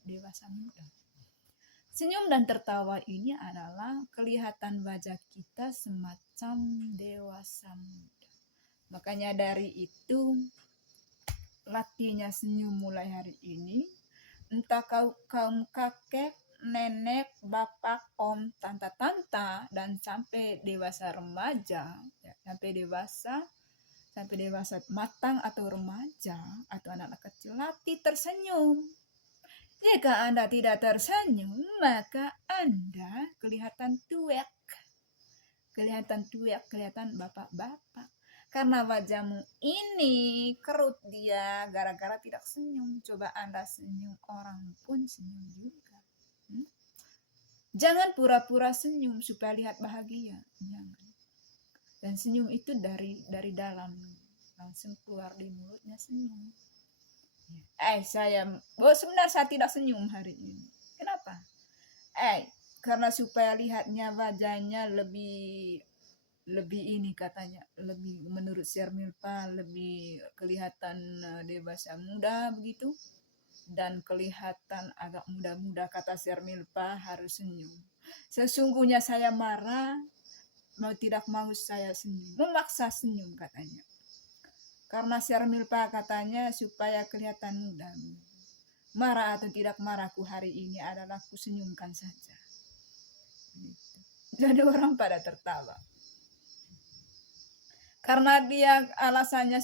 dewasa muda. Senyum dan tertawa ini adalah kelihatan wajah kita semacam dewasa muda. Makanya dari itu, latihnya senyum mulai hari ini. Entah kaum kakek, nenek, bapak, om, tante, dan sampai dewasa remaja, ya, sampai dewasa matang atau remaja atau anak-anak kecil, latih tersenyum. Jika Anda tidak tersenyum, maka Anda kelihatan tuek. Kelihatan bapak-bapak. Karena wajahmu ini kerut dia gara-gara tidak senyum. Coba Anda senyum, orang pun senyum juga. Jangan pura-pura senyum supaya lihat bahagia. Jangan. Dan senyum itu dari dalam. Langsung keluar di mulutnya senyum. Sebenarnya saya tidak senyum hari ini. Kenapa? Karena supaya lihatnya wajahnya lebih ini katanya, lebih menurut Shermilpa lebih kelihatan dewasa muda begitu, dan kelihatan agak muda-muda, kata Shermilpa harus senyum. Sesungguhnya saya marah, mau tidak mau saya senyum, memaksa senyum katanya. Karena Shermilpa katanya supaya kelihatan muda. Marah atau tidak marahku hari ini adalah ku senyumkan saja. Jadi orang pada tertawa. Karena dia alasannya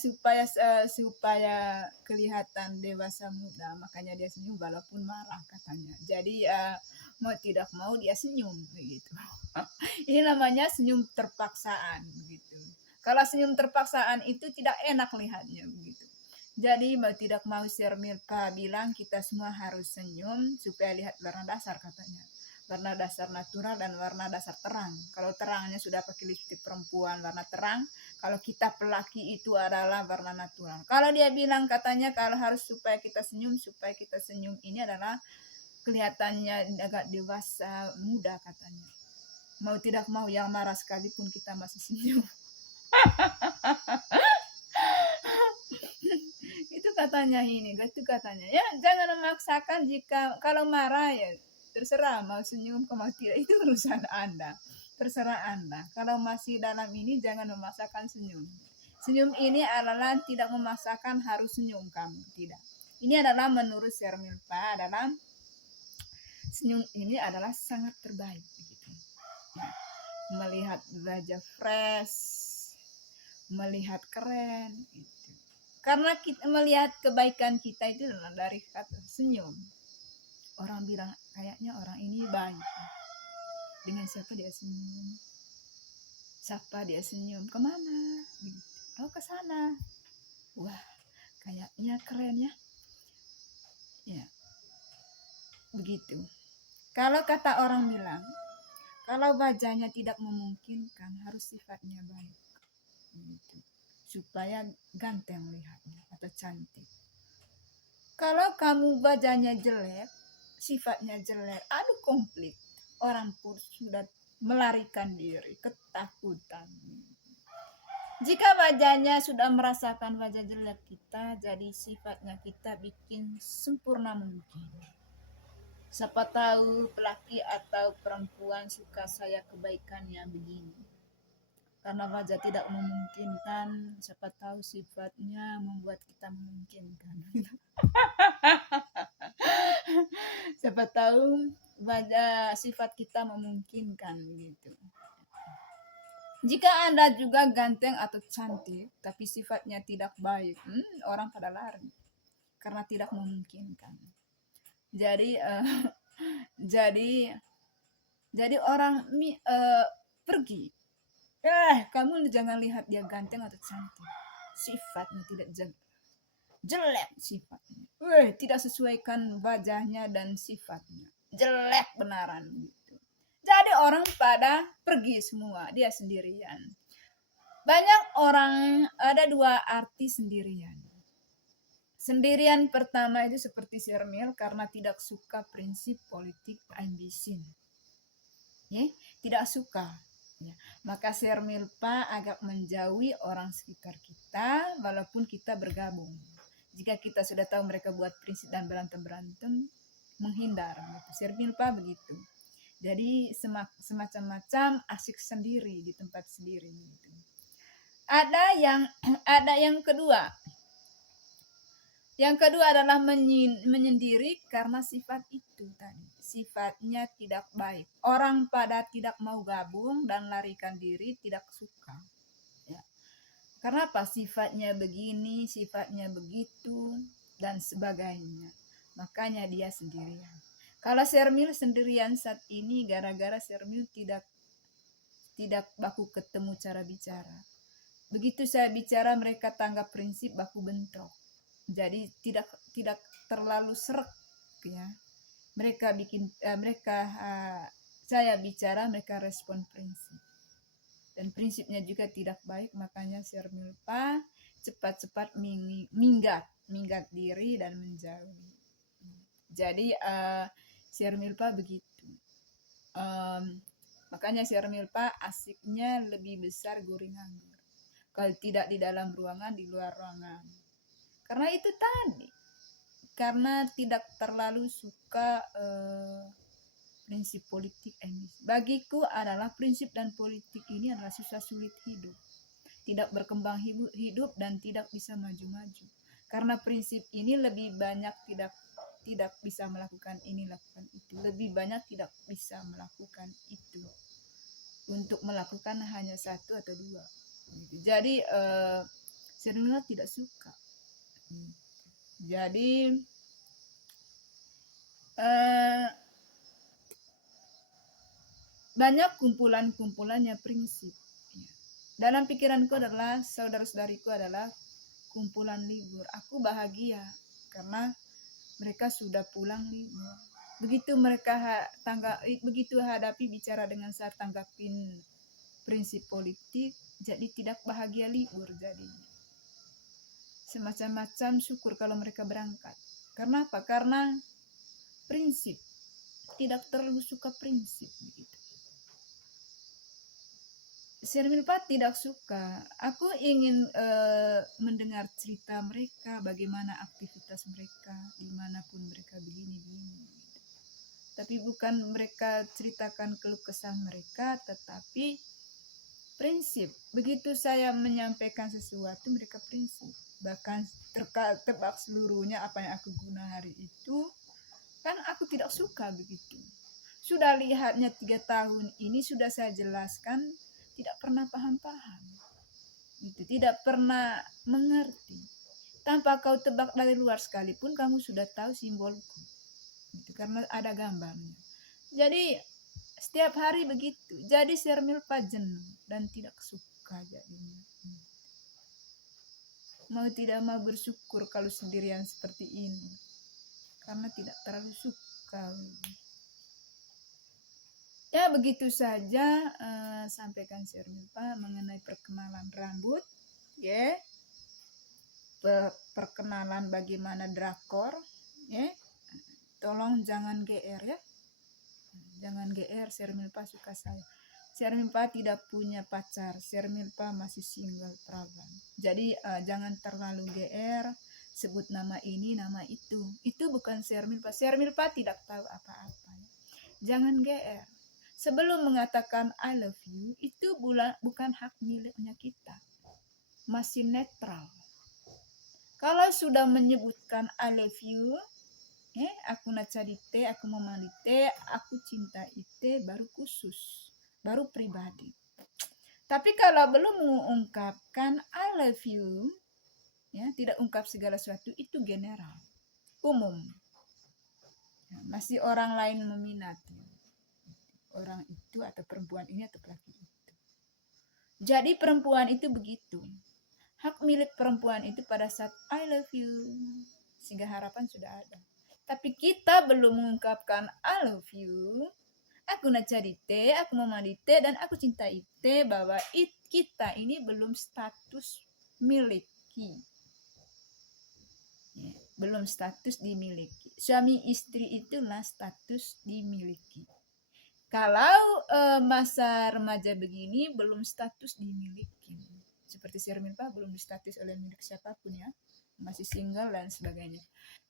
supaya kelihatan dewasa muda, makanya dia senyum walaupun marah katanya. Jadi mau tidak mau dia senyum begitu. Ini namanya senyum terpaksaan begitu. Kalau senyum terpaksaan itu tidak enak lihatnya begitu. Jadi mau tidak mau Shermilpa bilang kita semua harus senyum supaya lihat warna dasar katanya. Warna dasar natural dan warna dasar terang. Kalau terangnya sudah pakai lipstik perempuan warna terang, kalau kita pelaki itu adalah warna natural. Kalau dia bilang katanya kalau harus supaya kita senyum ini adalah kelihatannya agak dewasa muda katanya. Mau tidak mau yang marah sekalipun kita masih senyum. Itu katanya ya, jangan memaksakan. Jika kalau marah ya terserah, mau senyum mau tidak itu urusan Anda, terserah Anda. Kalau masih dalam ini jangan memaksakan senyum. Senyum ini adalah tidak memaksakan harus senyum kamu, tidak. Ini adalah menurut Shermilpa adalah senyum ini adalah sangat terbaik begitu. Ya, melihat wajah fresh, melihat keren gitu. Karena kita melihat kebaikan kita itu dari kata senyum. Orang bilang kayaknya orang ini baik. Dengan siapa dia senyum? Siapa dia senyum? Kemana? Oh, ke sana. Wah, kayaknya keren ya. Ya, begitu. Kalau kata orang bilang, kalau wajahnya tidak memungkinkan, harus sifatnya baik. Begitu. Supaya ganteng lihatnya atau cantik. Kalau kamu wajahnya jelek, sifatnya jelek, aduh komplit. Orang pun sudah melarikan diri, ketakutan. Jika wajahnya sudah merasakan wajah jelek kita, jadi sifatnya kita bikin sempurna mungkin. Siapa tahu laki atau perempuan suka saya kebaikannya begini. Karena wajah tidak memungkinkan, siapa tahu sifatnya membuat kita memungkinkan. Siapa tahu wajah sifat kita memungkinkan gitu. Jika Anda juga ganteng atau cantik, tapi sifatnya tidak baik, orang pada lari karena tidak memungkinkan. Jadi jadi orang pergi. Kamu jangan lihat dia ganteng atau cantik. Sifatnya tidak jelek sifatnya. Tidak sesuaikan wajahnya dan sifatnya. Jelek benaran gitu. Jadi orang pada pergi semua, dia sendirian. Banyak orang, ada dua arti sendirian. Sendirian pertama itu seperti Shermil karena tidak suka prinsip politik ambisin. Tidak suka. Ya. Maka Shermilpa agak menjauhi orang sekitar kita walaupun kita bergabung. Jika kita sudah tahu mereka buat prinsip dan berantem-berantem, menghindar gitu. Sermilpa begitu. Jadi semacam-macam asik sendiri di tempat sendiri gitu. Ada yang kedua. Yang kedua adalah menyendiri karena sifat itu tadi. Sifatnya tidak baik. Orang pada tidak mau gabung dan larikan diri, tidak suka. Ya. Karena apa? Sifatnya begini, sifatnya begitu, dan sebagainya. Makanya dia sendirian. Kalau Sermil sendirian saat ini gara-gara Sermil tidak baku ketemu cara bicara. Begitu saya bicara mereka tanggap prinsip baku bentrok. Jadi tidak terlalu serak ya. Saya bicara mereka respon prinsip. Dan prinsipnya juga tidak baik, makanya Sermilpa cepat-cepat minggat diri dan menjauhi. Jadi Sermilpa begitu. Makanya Sermilpa asiknya lebih besar guring anggur. Kalau tidak di dalam ruangan, di luar ruangan. Karena itu tadi. Karena tidak terlalu suka prinsip politik ini. Bagiku adalah prinsip dan politik ini adalah susah sulit hidup. Tidak berkembang hidup dan tidak bisa maju-maju. Karena prinsip ini lebih banyak tidak bisa melakukan ini, lakukan itu. Lebih banyak tidak bisa melakukan itu. Untuk melakukan hanya satu atau dua. Jadi Sermila tidak suka. Jadi banyak kumpulannya prinsip. Dalam pikiranku adalah saudara-saudariku adalah kumpulan libur. Aku bahagia karena mereka sudah pulang libur. Begitu hadapi bicara dengan saya tanggapin prinsip politik, jadi tidak bahagia libur jadi. Semacam-macam syukur kalau mereka berangkat. Karena apa? Karena prinsip. Tidak terlalu suka prinsip begitu. Sermilpa tidak suka. Aku ingin mendengar cerita mereka, bagaimana aktivitas mereka, dimanapun mereka begini-begini. Tapi bukan mereka ceritakan keluh kesah mereka, tetapi prinsip. Begitu saya menyampaikan sesuatu, mereka prinsip. Bahkan tebak seluruhnya apa yang aku guna hari itu, kan aku tidak suka begitu. Sudah lihatnya 3 tahun ini sudah saya jelaskan, tidak pernah paham-paham. Tidak pernah mengerti. Tanpa kau tebak dari luar sekalipun, kamu sudah tahu simbolku. Karena ada gambarnya. Jadi setiap hari begitu. Jadi Sermilpa jenuh dan tidak suka jadinya. Mau tidak mau bersyukur kalau sendirian seperti ini. Karena tidak terlalu suka. Ya begitu saja sampaikan Sermilpa mengenai perkenalan rambut. Ya. Perkenalan bagaimana drakor. Ya. Tolong jangan GR ya. Jangan GR, Sermilpa suka saya. Sermilpa tidak punya pacar, Sermilpa masih single praban. Jadi jangan terlalu GR, sebut nama ini, nama itu. Itu bukan Sermilpa. Sermilpa tidak tahu apa-apa. Jangan GR. Sebelum mengatakan I love you, itu bukan hak miliknya kita. Masih netral. Kalau sudah menyebutkan I love you, aku nacadite, aku memandite, aku cinta ite, baru khusus, baru pribadi. Tapi kalau belum mengungkapkan I love you, ya, tidak ungkap segala sesuatu, itu general, umum. Ya, masih orang lain meminati orang itu atau perempuan ini atau laki itu. Jadi perempuan itu begitu. Hak milik perempuan itu pada saat I love you, sehingga harapan sudah ada. Tapi kita belum mengungkapkan I love you, aku nacadite, aku memandite, dan aku cinta ite, bahwa kita ini belum status miliki. Ya, belum status dimiliki. Suami istri itulah status dimiliki. Kalau masa remaja begini belum status dimiliki. Seperti Sermilpa belum status oleh milik siapapun ya. masih single dan sebagainya.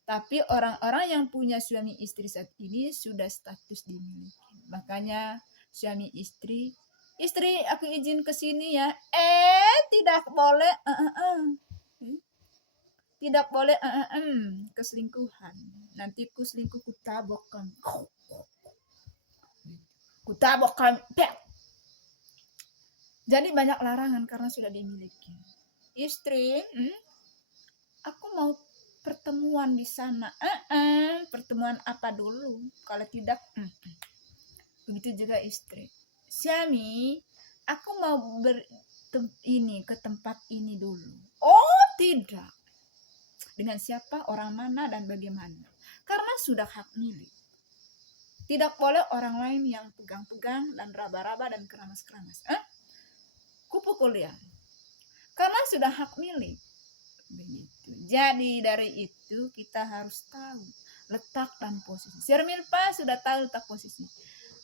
Tapi orang-orang yang punya suami istri saat ini sudah status dimiliki. Makanya suami istri, istri aku izin ke sini ya. Tidak boleh. Tidak boleh keselingkuhan. Nanti ku selingkuh ku tabokkan. Ku tabokkan. Jadi banyak larangan karena sudah dimiliki. Istri, aku mau pertemuan di sana. Pertemuan apa dulu? Kalau tidak, begitu juga istri. Suami, aku mau ke tempat ini dulu. Oh, tidak. Dengan siapa, orang mana, dan bagaimana? Karena sudah hak milik. Tidak boleh orang lain yang pegang-pegang dan raba-raba dan keramas-keramas. Kupukul dia. Karena sudah hak milik. Begitu. Jadi dari itu kita harus tahu letak dan posisi. Shermilpa sudah tahu letak posisi.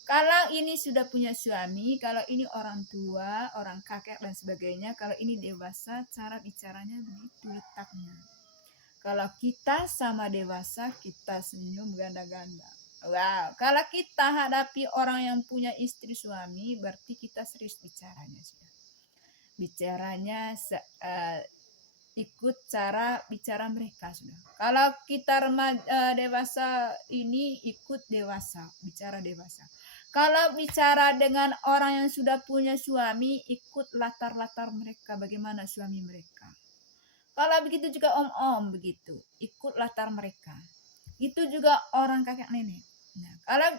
Kalau ini sudah punya suami, kalau ini orang tua, orang kakek dan sebagainya, kalau ini dewasa, cara bicaranya begitu letaknya. Kalau kita sama dewasa, kita senyum ganda-ganda. Wow, kalau kita hadapi orang yang punya istri suami, berarti kita serius bicaranya sudah. Bicaranya ikut cara bicara mereka sudah. Kalau kita dewasa ini ikut dewasa, bicara dewasa. Kalau bicara dengan orang yang sudah punya suami, ikut latar-latar mereka, bagaimana suami mereka. Kalau begitu juga om-om begitu, ikut latar mereka. Itu juga orang kakek nenek. Nah, kalau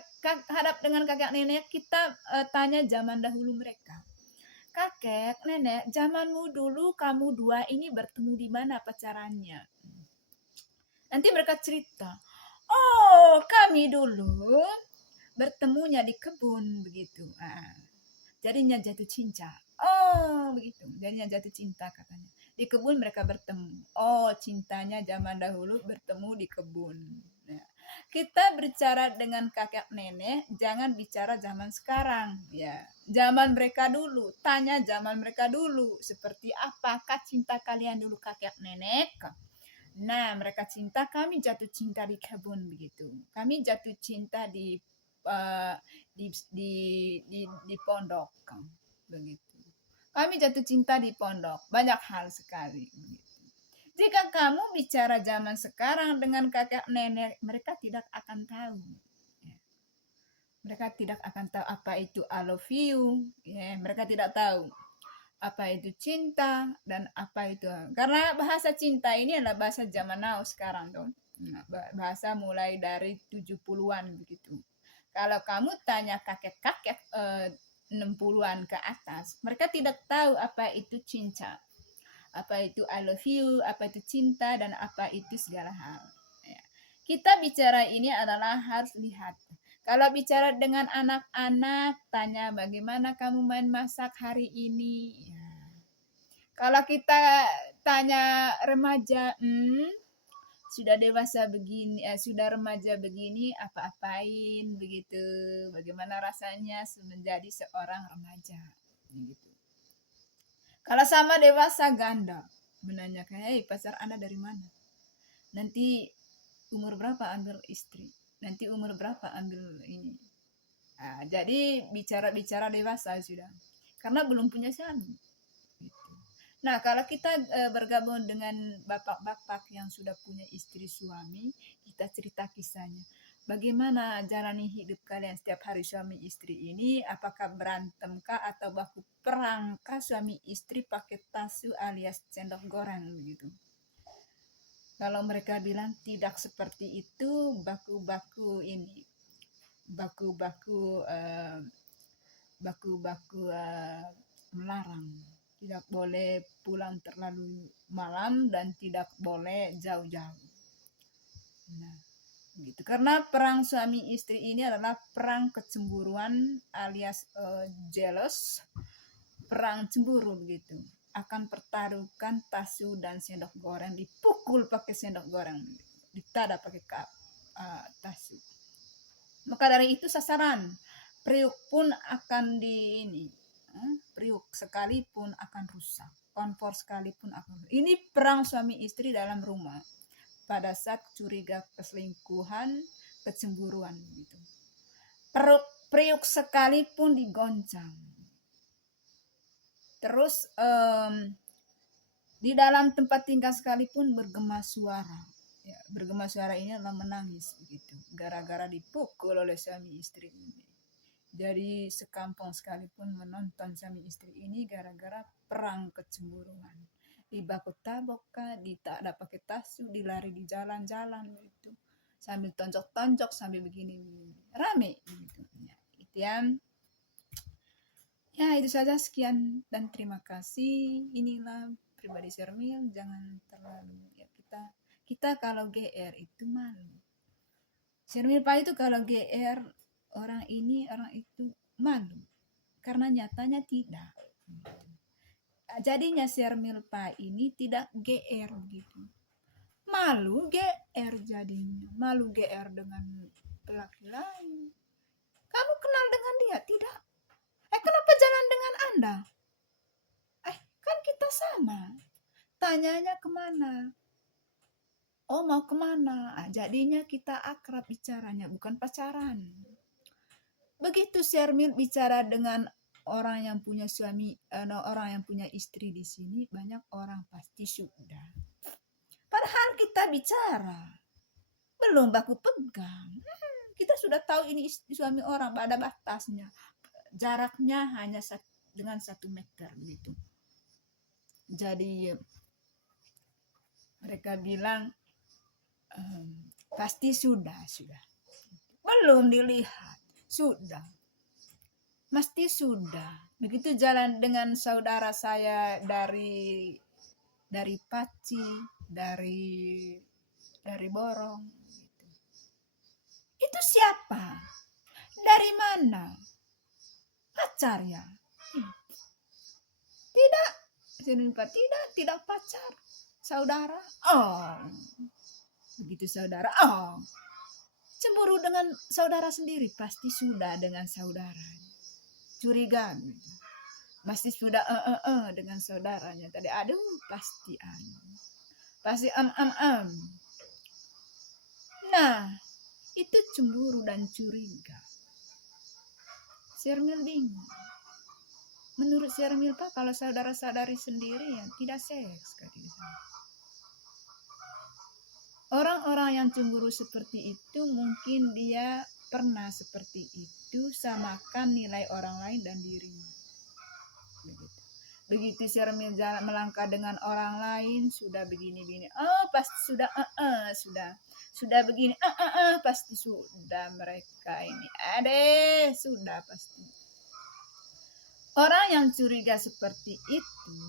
hadap dengan kakek nenek, kita tanya zaman dahulu mereka. Kakek, nenek, zamanmu dulu kamu dua ini bertemu di mana pacarannya? Nanti mereka cerita, oh kami dulu bertemunya di kebun begitu. Jadinya jatuh cinta. Oh begitu, jadinya jatuh cinta katanya. Di kebun mereka bertemu. Oh cintanya zaman dahulu bertemu di kebun. Nah, kita berbicara dengan kakek nenek, jangan bicara zaman sekarang. Ya, zaman mereka dulu. Tanya zaman mereka dulu. Seperti apakah cinta kalian dulu kakek nenek? Nah, mereka cinta, kami jatuh cinta di kebun begitu. Kami jatuh cinta di pondok begitu. Kami jatuh cinta di pondok. Banyak hal sekali begitu. Jika kamu bicara zaman sekarang dengan kakek nenek, mereka tidak akan tahu. Mereka tidak akan tahu apa itu I love you. Mereka tidak tahu apa itu cinta dan apa itu. Karena bahasa cinta ini adalah bahasa zaman now sekarang tuh. Bahasa mulai dari 70-an begitu. Kalau kamu tanya kakek-kakek 60-an ke atas, mereka tidak tahu apa itu cinta. Apa itu I love you, apa itu cinta, dan apa itu segala hal. Kita bicara ini adalah harus lihat. Kalau bicara dengan anak-anak, tanya bagaimana kamu main masak hari ini. Kalau kita tanya remaja, sudah dewasa begini, sudah remaja begini, apa-apain begitu. Bagaimana rasanya menjadi seorang remaja, begitu. Kalau sama dewasa ganda, menanyakan, hey pacar Anda dari mana? Nanti umur berapa ambil istri? Nanti umur berapa ambil ini? Jadi bicara-bicara dewasa sudah, karena belum punya suami. Gitu. Nah, kalau kita bergabung dengan bapak-bapak yang sudah punya istri suami, kita cerita kisahnya. Bagaimana jalani hidup kalian setiap hari suami istri ini? Apakah berantemkah atau baku perangkah suami istri pakai tasu alias sendok goreng begitu? Kalau mereka bilang tidak seperti itu, baku-baku ini, baku-baku melarang. Tidak boleh pulang terlalu malam dan tidak boleh jauh-jauh. Nah, gitu. Karena perang suami istri ini adalah perang kecemburuan alias jealous, perang cemburu begitu. Akan pertaruhkan tasu dan sendok goreng, dipukul pakai sendok goreng, ditada pakai tasu. Maka dari itu sasaran periuk pun akan priuk sekalipun akan rusak. kompor sekalipun akrab. Ini perang suami istri dalam rumah pada saat curiga keselingkuhan, kecemburuan gitu. Periuk sekalipun digoncang. Terus di dalam tempat tinggal sekalipun bergema suara. Ya, bergema suara ini adalah menangis begitu. Gara-gara dipukul oleh suami istri ini. Jadi sekampung sekalipun menonton suami istri ini gara-gara perang kecemburuan. Di baku tabok kah, di tak ada pakai tasu, dilari di jalan-jalan gitu. Sambil tonjok-tonjok sambil begini. Rame gitu. Ya, itu ya. Ya, itu saja, sekian dan terima kasih. Inilah pribadi Shermil, jangan terlalu ya, kita kalau GR itu malu. Shermil Pak itu kalau GR orang ini orang itu malu karena nyatanya tidak. Jadinya Shermil Pak ini tidak GR gitu. Malu GR jadinya. Malu GR dengan laki lain. Kamu kenal dengan dia? Tidak. Kenapa jalan dengan Anda? Kan kita sama. Tanyanya kemana? Oh, mau kemana? Jadinya kita akrab bicaranya, bukan pacaran. Begitu Shermil bicara dengan orang yang punya suami, orang yang punya istri di sini, banyak orang pasti sudah. Padahal kita bicara, belum baku pegang. Kita sudah tahu ini suami orang, ada batasnya. Jaraknya hanya dengan 1 meter gitu. Jadi mereka bilang pasti sudah. Belum dilihat, sudah. Mesti sudah. Begitu jalan dengan saudara saya dari Paci, dari Borong. Gitu. Itu siapa? Dari mana? Pacar ya? Tidak pacar. Saudara. Oh. Begitu saudara. Oh. Cemburu dengan saudara sendiri. Pasti sudah dengan saudara. Curiga. Pasti sudah dengan saudaranya. Tadi aduh pasti Pasti Nah, itu cemburu dan curiga. Shermil bingung. Menurut Shermil Pak, kalau saudara-saudari sendiri ya tidak seks. Orang-orang yang cemburu seperti itu mungkin dia pernah seperti itu, samakan nilai orang lain dan dirinya. Begitu Shermil jalan melangkah dengan orang lain, sudah begini-begini. Oh, pasti sudah begini. Pasti sudah mereka ini. Sudah pasti. Orang yang curiga seperti itu,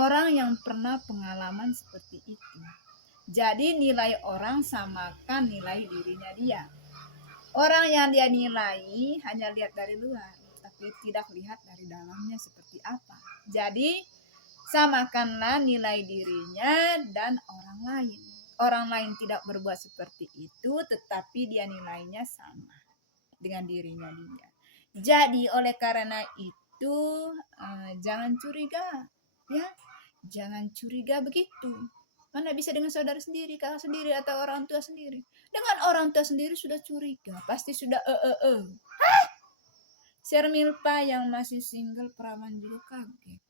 orang yang pernah pengalaman seperti itu. Jadi nilai orang samakan nilai dirinya dia. Orang yang dia nilai hanya lihat dari luar, tapi tidak lihat dari dalamnya seperti apa. Jadi samakanlah nilai dirinya dan orang lain. Orang lain tidak berbuat seperti itu, tetapi dia nilainya sama dengan dirinya dia. Jadi oleh karena itu jangan curiga, ya, jangan curiga begitu. Mana bisa dengan saudara sendiri, kakak sendiri, atau orang tua sendiri. Dengan orang tua sendiri sudah curiga, pasti sudah Shermil Pak yang masih single perawan juga kaget.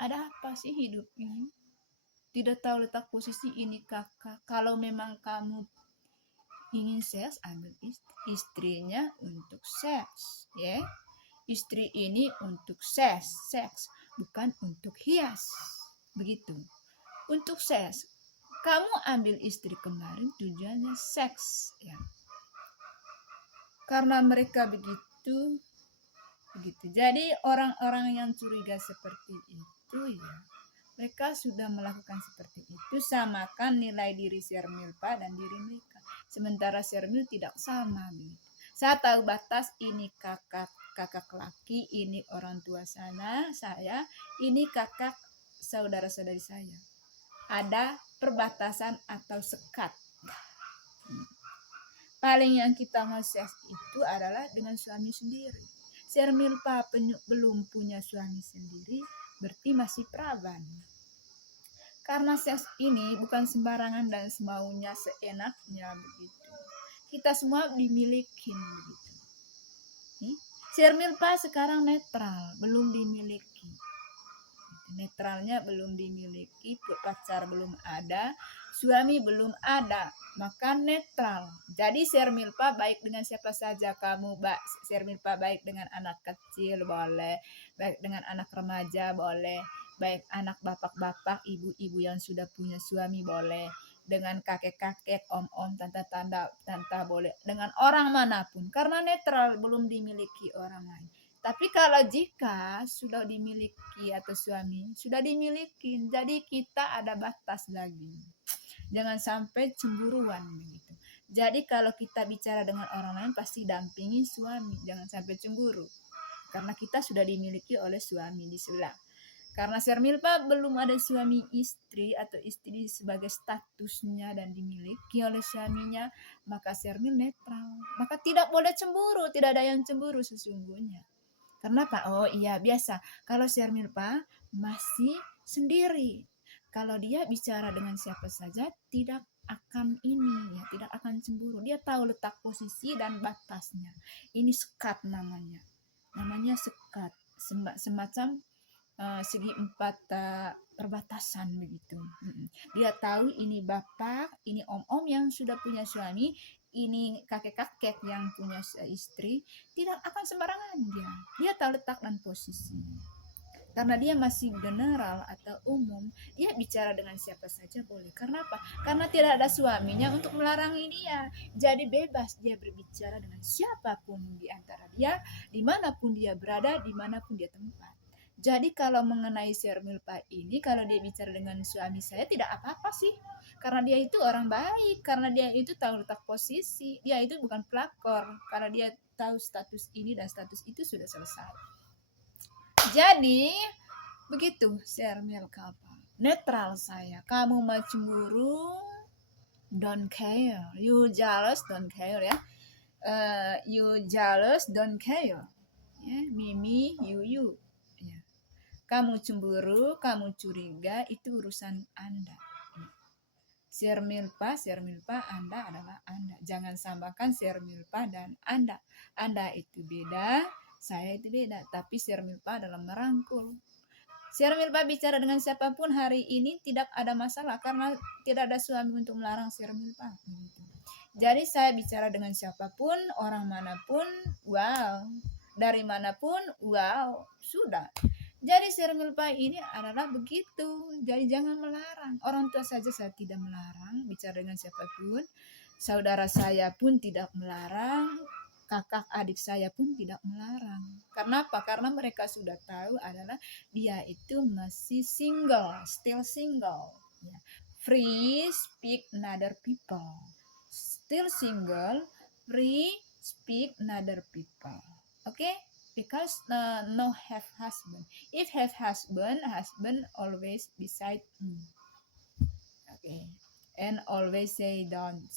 Ada apa sih hidup ini? Tidak tahu letak posisi ini kakak. Kalau memang kamu ingin seks, ambil istrinya untuk seks, ya. Istri ini untuk seks, bukan untuk hias. Begitu. Untuk seks. Kamu ambil istri kemarin tujuannya seks, ya. Karena mereka begitu. Jadi orang-orang yang curiga seperti itu, ya, mereka sudah melakukan seperti itu, samakan nilai diri Shermil Pak dan diri mereka. Sementara Shermil tidak sama. Saya tahu batas, ini kakak laki, ini orang tua saya, ini kakak saudara-saudari saya. Ada perbatasan atau sekat. Paling yang kita mau seks itu adalah dengan suami sendiri. Shermil Pak belum punya suami sendiri, berarti masih perawan. Karena seks ini bukan sembarangan dan semaunya seenaknya begitu. Kita semua dimiliki begitu. Shermilpa sekarang netral, belum dimiliki. Netralnya belum dimiliki, pacar belum ada, suami belum ada, maka netral. Jadi Shermilpa baik dengan siapa saja kamu, Shermilpa baik dengan anak kecil boleh, baik dengan anak remaja boleh, baik anak bapak-bapak, ibu-ibu yang sudah punya suami boleh, dengan kakek-kakek, om-om, tante-tante boleh, dengan orang manapun, karena netral, belum dimiliki orang lain. Tapi kalau jika sudah dimiliki atau suami sudah dimiliki, jadi kita ada batas lagi. Jangan sampai cemburuan begitu. Jadi kalau kita bicara dengan orang lain pasti dampingi suami, jangan sampai cemburu. Karena kita sudah dimiliki oleh suami di sebelah. Karena Shermilpa belum ada suami istri atau istri sebagai statusnya dan dimiliki oleh suaminya, maka Shermil netral. Maka tidak boleh cemburu, tidak ada yang cemburu sesungguhnya. Kenapa? Oh iya, biasa. Kalau Shermilpa masih sendiri. Kalau dia bicara dengan siapa saja tidak akan ini ya, tidak akan cemburu. Dia tahu letak posisi dan batasnya. Ini sekat namanya. Namanya sekat. Semacam segi empat perbatasan begitu. Dia tahu ini bapak, ini om-om yang sudah punya suami, ini kakek-kakek yang punya istri, tidak akan sembarangan dia tahu letak dan posisi. Karena dia masih general atau umum, dia bicara dengan siapa saja boleh. Karena apa? Karena tidak ada suaminya untuk melarangi dia. Jadi bebas dia berbicara dengan siapapun di antara dia, dimanapun dia berada, dimanapun dia tempat. Jadi kalau mengenai Shermilpa ini, kalau dia bicara dengan suami saya tidak apa-apa sih. Karena dia itu orang baik, karena dia itu tahu letak posisi, dia itu bukan pelakor, karena dia tahu status ini dan status itu sudah selesai. Jadi begitu Shermilpa, netral saya. Kamu mau cemburu, don't care. You jealous, don't care ya. You jealous, don't care. Mimi, you. Ya. Kamu cemburu, kamu curiga, itu urusan Anda. Shermilpa, Anda adalah Anda. Jangan samakan Shermilpa dan Anda. Anda itu beda, saya itu beda. Tapi Shermilpa adalah merangkul. Shermilpa bicara dengan siapapun hari ini tidak ada masalah karena tidak ada suami untuk melarang Shermilpa. Jadi saya bicara dengan siapapun, orang manapun, wow. Dari manapun, wow, sudah. Jadi Shermilpa ini adalah begitu. Jadi jangan melarang. Orang tua saja saya tidak melarang bicara dengan siapapun. Saudara saya pun tidak melarang. Kakak adik saya pun tidak melarang. Karena apa? Karena mereka sudah tahu adalah dia itu masih single, still single. Free speak another people. Still single, free speak another people. Okay? Because no have husband. If have husband always beside me. Okay. And always say don't.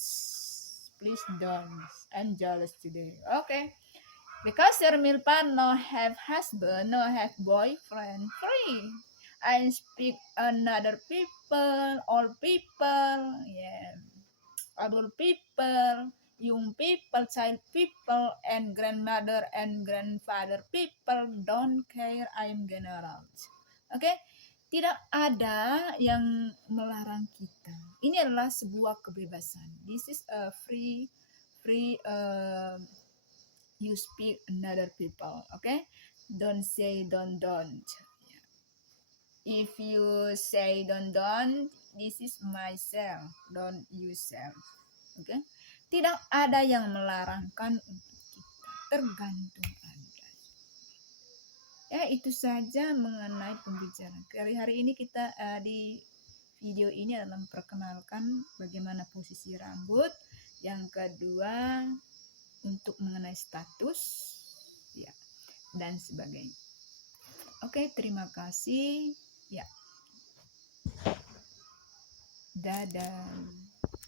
Please don't. I'm jealous today. Okay. Because Shermilpa no have husband, no have boyfriend. Free. I speak another people, all people, yeah, adult people, young people, child people, and grandmother and grandfather people don't care. I'm general. Oke, tidak ada yang melarang kita. Ini adalah sebuah kebebasan. This is a free you speak another people. Okay, don't say don't. If you say don't, this is myself, don't you self. Okay? Tidak ada yang melarangkan untuk kita, tergantung Anda. Ya, itu saja mengenai pembicaraan. Hari ini kita di video ini adalah memperkenalkan bagaimana posisi rambut. Yang kedua untuk mengenai status, ya, dan sebagainya. Oke, terima kasih. Ya. Dadah.